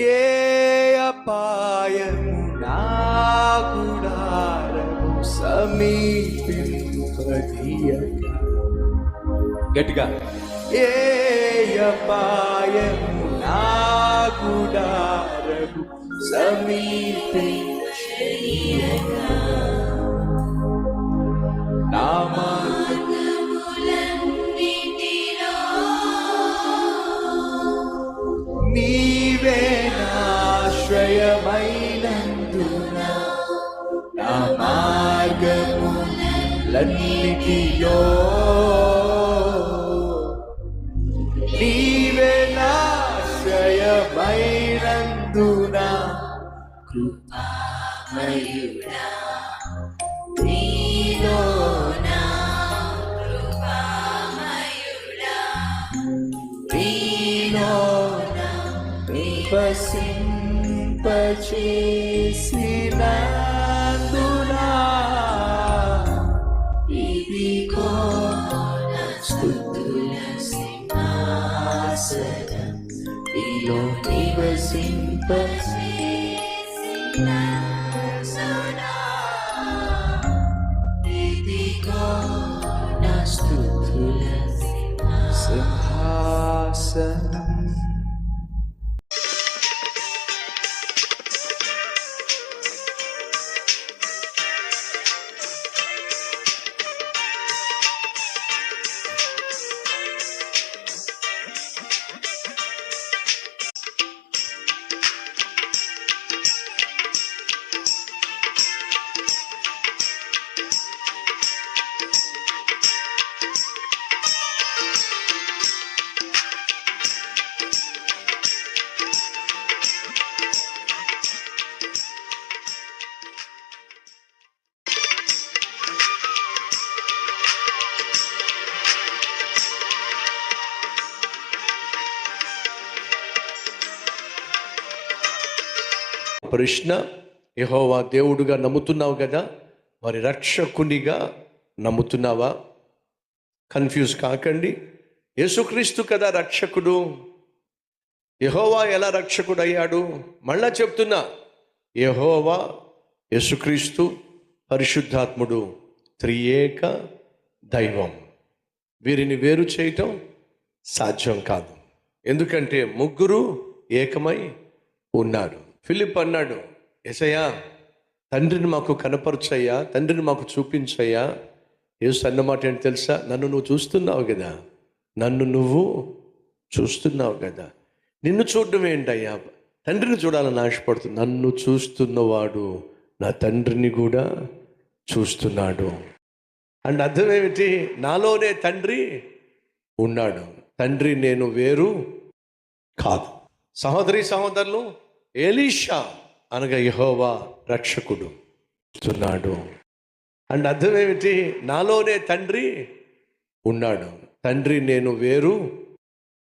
ఏ అపాయము నా గుడారము సమీపింపనీయక. గట్టిగా, ఏ అపాయము నా గుడారము సమీపింపనీయక. నా నీవే నాశ్రయమైనందున నా మార్గములన్నిటిలో నీవే నాశ్రయమైనందున కృపామయుడా నీలో నా కృపామయుడా నీలో వసింపచేసినందునా ఇదిగో నా స్తుతుల సింహాసనం నీలో నివసింపచేసినందునా ఇదిగో నా స్తుతుల సింహాసనం. ప్రశ్న, యెహోవా దేవుడుగా నమ్ముతున్నావు కదా, మరి రక్షకునిగా నమ్ముతున్నావా? కన్ఫ్యూజ్ కాకండి. యేసుక్రీస్తు కదా రక్షకుడు. యెహోవా ఎలా రక్షకుడు అయ్యాడు? మళ్ళా చెప్తున్నా, యెహోవా, యేసుక్రీస్తు, పరిశుద్ధాత్ముడు త్రియేక దైవం. వీరిని వేరు చేయటం సాధ్యం కాదు. ఎందుకంటే ముగ్గురు ఏకమై ఉన్నారు. ఫిలిప్ అన్నాడు, యేసయ్యా తండ్రిని మాకు కనపరచయ్యా, తండ్రిని మాకు చూపించయ్యా. యేసు అన్నమాట ఏంటి తెలుసా? నన్ను నువ్వు చూస్తున్నావు కదా, నన్ను నువ్వు చూస్తున్నావు కదా, నిన్ను చూడడం ఏంటయ్యా, తండ్రిని చూడాలని ఆశపడుతుంది. నన్ను చూస్తున్నవాడు నా తండ్రిని కూడా చూస్తున్నాడు. అండ్ అర్థం ఏమిటి? నాలోనే తండ్రి ఉన్నాడు, తండ్రి నేను వేరు కాదు. సహోదరి సహోదరులు, ఎలీషా అనగా యెహోవా రక్షకుడు చూస్తున్నాడు. అండ్ అర్థం ఏమిటి? నాలోనే తండ్రి ఉన్నాడు, తండ్రి నేను వేరు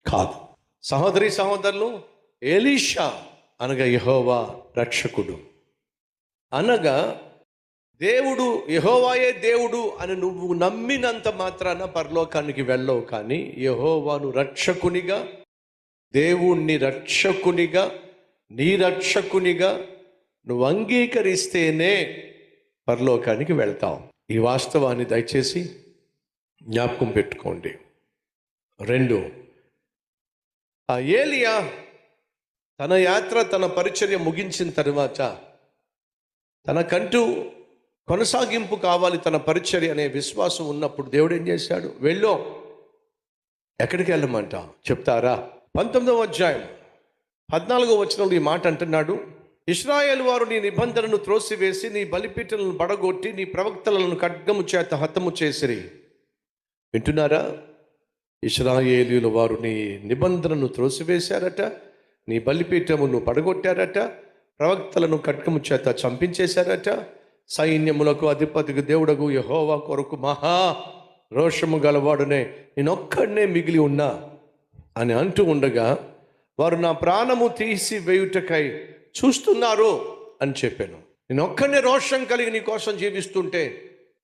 కాదు. సహోదరి సహోదరులు, ఎలీషా అనగా యెహోవా రక్షకుడు అనగా దేవుడు, యెహోవాయే దేవుడు అని నువ్వు నమ్మినంత మాత్రాన పరలోకానికి వెళ్ళవు. కానీ యెహోవాను రక్షకునిగా, దేవుణ్ణి రక్షకునిగా, నీ రక్షకునిగా నువ్వు అంగీకరిస్తేనే పరలోకానికి వెళ్తావు. ఈ వాస్తవాన్ని దయచేసి జ్ఞాపకం పెట్టుకోండి. 2, ఏలియా తన యాత్ర, తన పరిచర్య ముగించిన తర్వాత తనకంటూ కొనసాగింపు కావాలి తన పరిచర్య అనే విశ్వాసం ఉన్నప్పుడు దేవుడు ఏం చేశాడు? వెళ్ళు. ఎక్కడికి వెళ్ళమంట చెప్తారా? 19వ అధ్యాయం 14వ వచనంలో ఈ మాట అంటున్నాడు, ఇశ్రాయేలు వారు నీ నిబంధనను త్రోసివేసి నీ బలిపీఠలను పడగొట్టి నీ ప్రవక్తలను ఖడ్గము చేత హతము చేసిరి. వింటున్నారా? ఇశ్రాయేలీయుల వారు నీ నిబంధనను త్రోసివేశారట, నీ బలిపీఠమును పడగొట్టారట, ప్రవక్తలను ఖడ్గము చేత చంపించేశారట. సైన్యములకు అధిపతికి దేవుడగు యెహోవా కొరకు మహా రోషము గలవాడునే నేనొక్కడనే మిగిలి ఉన్నా అని అంటూ ఉండగా వారు నా ప్రాణము తీసి వేయుటకై చూస్తున్నారు అని చెప్పాను. నేను ఒక్కనే రోషం కలిగి నీ కోసం జీవిస్తుంటే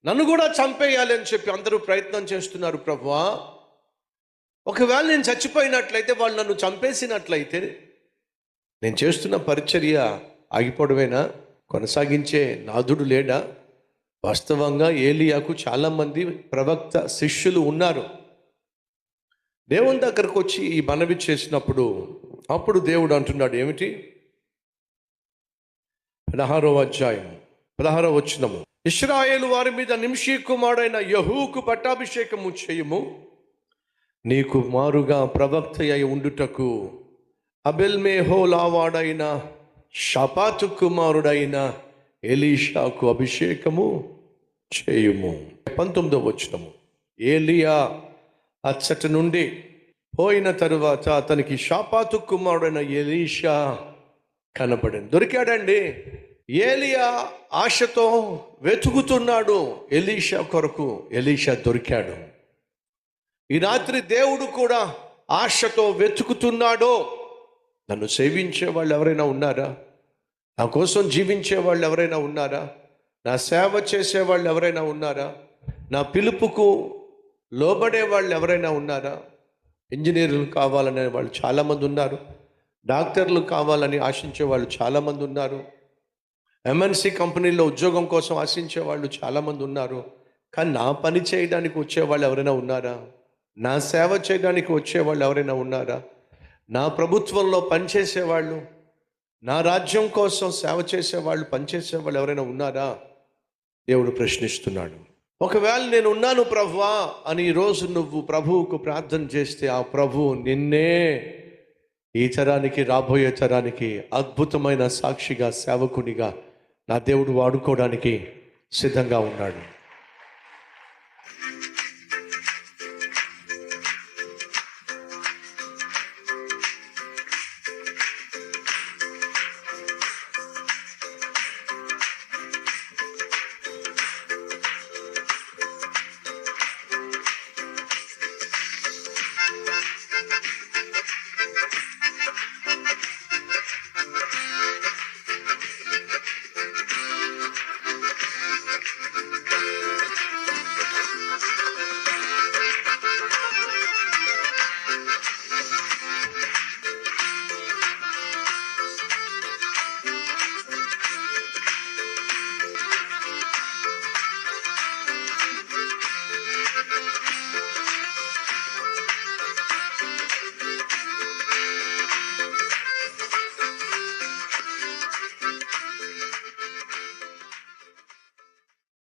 నన్ను కూడా చంపేయాలి అని చెప్పి అందరూ ప్రయత్నం చేస్తున్నారు. ప్రభువా, ఒకవేళ నేను చచ్చిపోయినట్లయితే, వాళ్ళు నన్ను చంపేసినట్లయితే నేను చేస్తున్న పరిచర్య ఆగిపోవడమేనా? కొనసాగించే నాదుడు లేడా? వాస్తవంగా ఏలియాకు చాలామంది ప్రవక్త శిష్యులు ఉన్నారు. దేవుని దగ్గరకు వచ్చి ఈ మనవి చేసినప్పుడు అప్పుడు దేవుడు అంటున్నాడు ఏమిటి? 16వ అధ్యాయం 16వ వచనము, ఇశ్రాయేలు వారి మీద నింషీ కుమారుడైన యెహూకు పట్టాభిషేకము చేయుము. నీకు మారుగా ప్రవక్త అయి ఉండుటకు అబెల్మెహోలావాడైన షాపాతు కుమారుడైన ఎలీషాకు అభిషేకము చేయుము. 19వ వచనము, ఏలియా అచ్చటి నుండి పోయిన తరువాత అతనికి షాపాతు కుమారుడైన ఎలీషా కనబడింది. దొరికాడండి. ఏలియా ఆశతో వెతుకుతున్నాడు ఎలీషా కొరకు. ఎలీషా దొరికాడు. ఈ రాత్రి దేవుడు కూడా ఆశతో వెతుకుతున్నాడు. నన్ను సేవించే వాళ్ళు ఎవరైనా ఉన్నారా? నా కోసం జీవించే వాళ్ళు ఎవరైనా ఉన్నారా? నా సేవ చేసే వాళ్ళు ఎవరైనా ఉన్నారా? నా పిలుపుకు లోబడే వాళ్ళు ఎవరైనా ఉన్నారా? ఇంజనీర్లు కావాలనే వాళ్ళు చాలామంది ఉన్నారు. డాక్టర్లు కావాలని ఆశించే వాళ్ళు చాలామంది ఉన్నారు. ఎంఎన్సి కంపెనీలో ఉద్యోగం కోసం ఆశించే వాళ్ళు చాలామంది ఉన్నారు. కానీ నా పని చేయడానికి వచ్చేవాళ్ళు ఎవరైనా ఉన్నారా? నా సేవ చేయడానికి వచ్చేవాళ్ళు ఎవరైనా ఉన్నారా? నా ప్రభుత్వంలో పనిచేసేవాళ్ళు, నా రాజ్యం కోసం సేవ చేసేవాళ్ళు, పనిచేసేవాళ్ళు ఎవరైనా ఉన్నారా? దేవుడు ప్రశ్నిస్తున్నాడు. ఒకవేళ నేను ఉన్నాను ప్రభువా అని ఈరోజు నువ్వు ప్రభువుకు ప్రార్థన చేస్తే ఆ ప్రభువు నిన్నే ఈ తరానికి, రాబోయే తరానికి అద్భుతమైన సాక్షిగా, సేవకునిగా నా దేవుడు వాడుకోవడానికి సిద్ధంగా ఉన్నాడు.